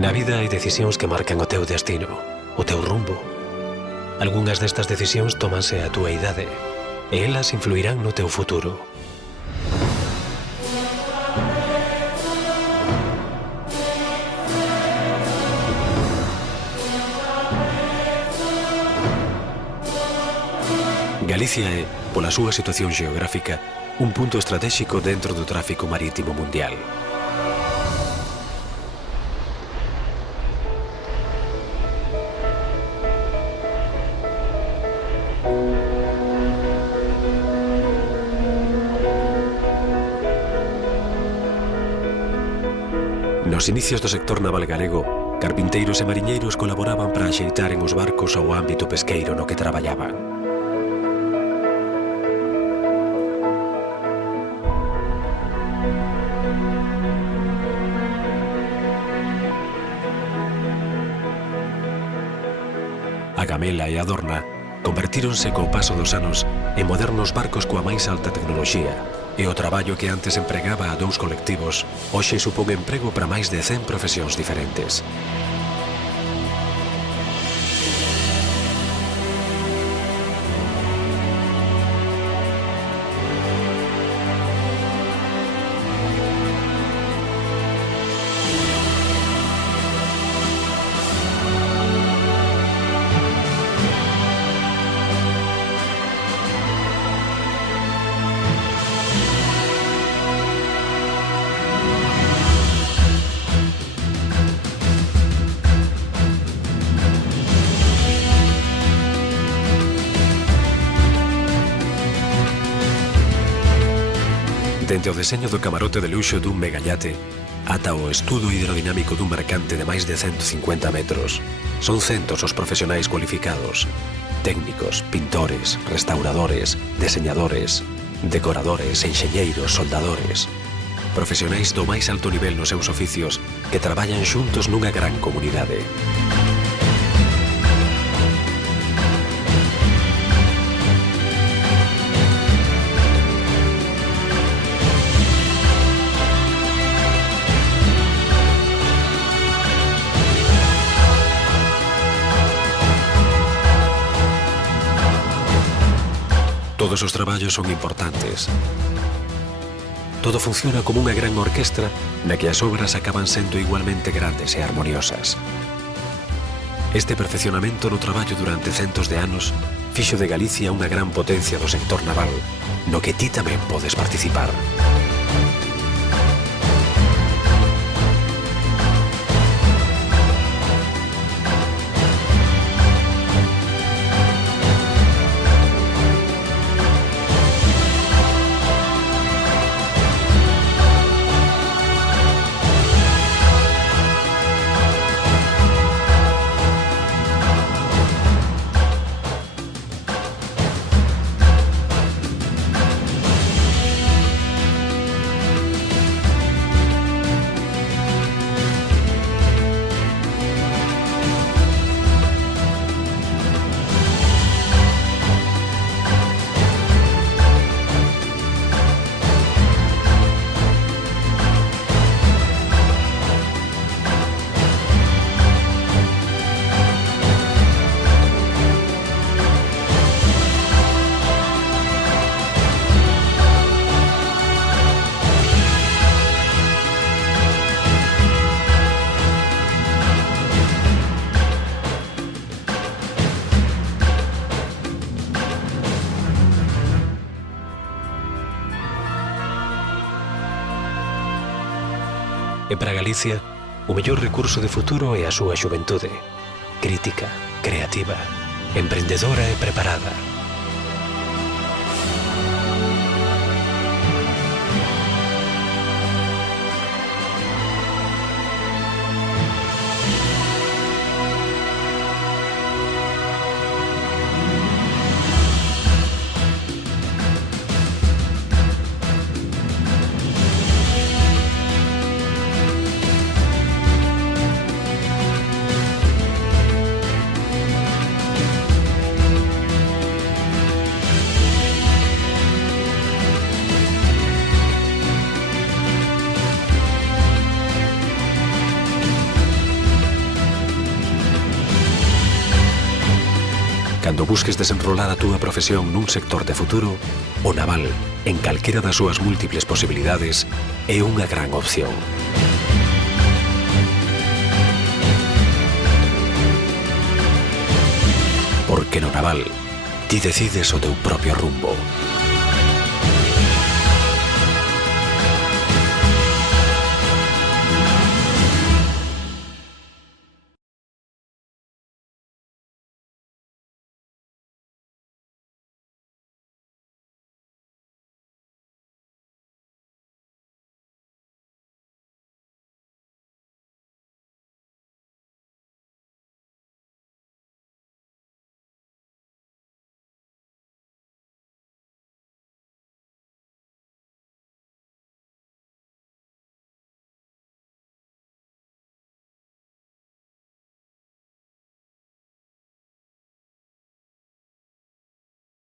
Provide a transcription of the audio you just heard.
Na vida hai decisións que marcan o teu destino, o teu rumbo. Algúnas destas decisións tómanse a túa idade e elas influirán no teu futuro. Galicia é, pola súa situación xeográfica, un punto estratéxico dentro do tráfico marítimo mundial. Nos inicios do sector naval galego, carpinteiros e mariñeiros colaboraban para axeitaren os barcos ao ámbito pesqueiro no que traballaban. A Gamela e a Dorna convertíronse co paso dos anos en modernos barcos coa máis alta tecnoloxía, e o traballo que antes empregaba a 2 colectivos hoxe supón emprego para máis de 100 profesións diferentes. Dende o deseño do camarote de luxo dun megallate ata o estudo hidrodinámico dun mercante de máis de 150 metros, son centos os profesionais cualificados: técnicos, pintores, restauradores, deseñadores, decoradores, enxeñeiros, soldadores. Profesionais do máis alto nivel nos seus oficios que traballan xuntos nunha gran comunidade. Todos os traballos son importantes. Todo funciona como unha gran orquestra na que as obras acaban sendo igualmente grandes e armoniosas. Este perfeccionamento no traballo durante centos de anos fixo de Galicia unha gran potencia do sector naval, no que ti tamén podes participar. E para Galicia, o mellor recurso de futuro é a súa xuventude, crítica, creativa, emprendedora e preparada. Cando busques desenrolar a túa profesión nun sector de futuro, o naval, en calquera das súas múltiples posibilidades, é unha gran opción. Porque no naval, ti decides o teu propio rumbo.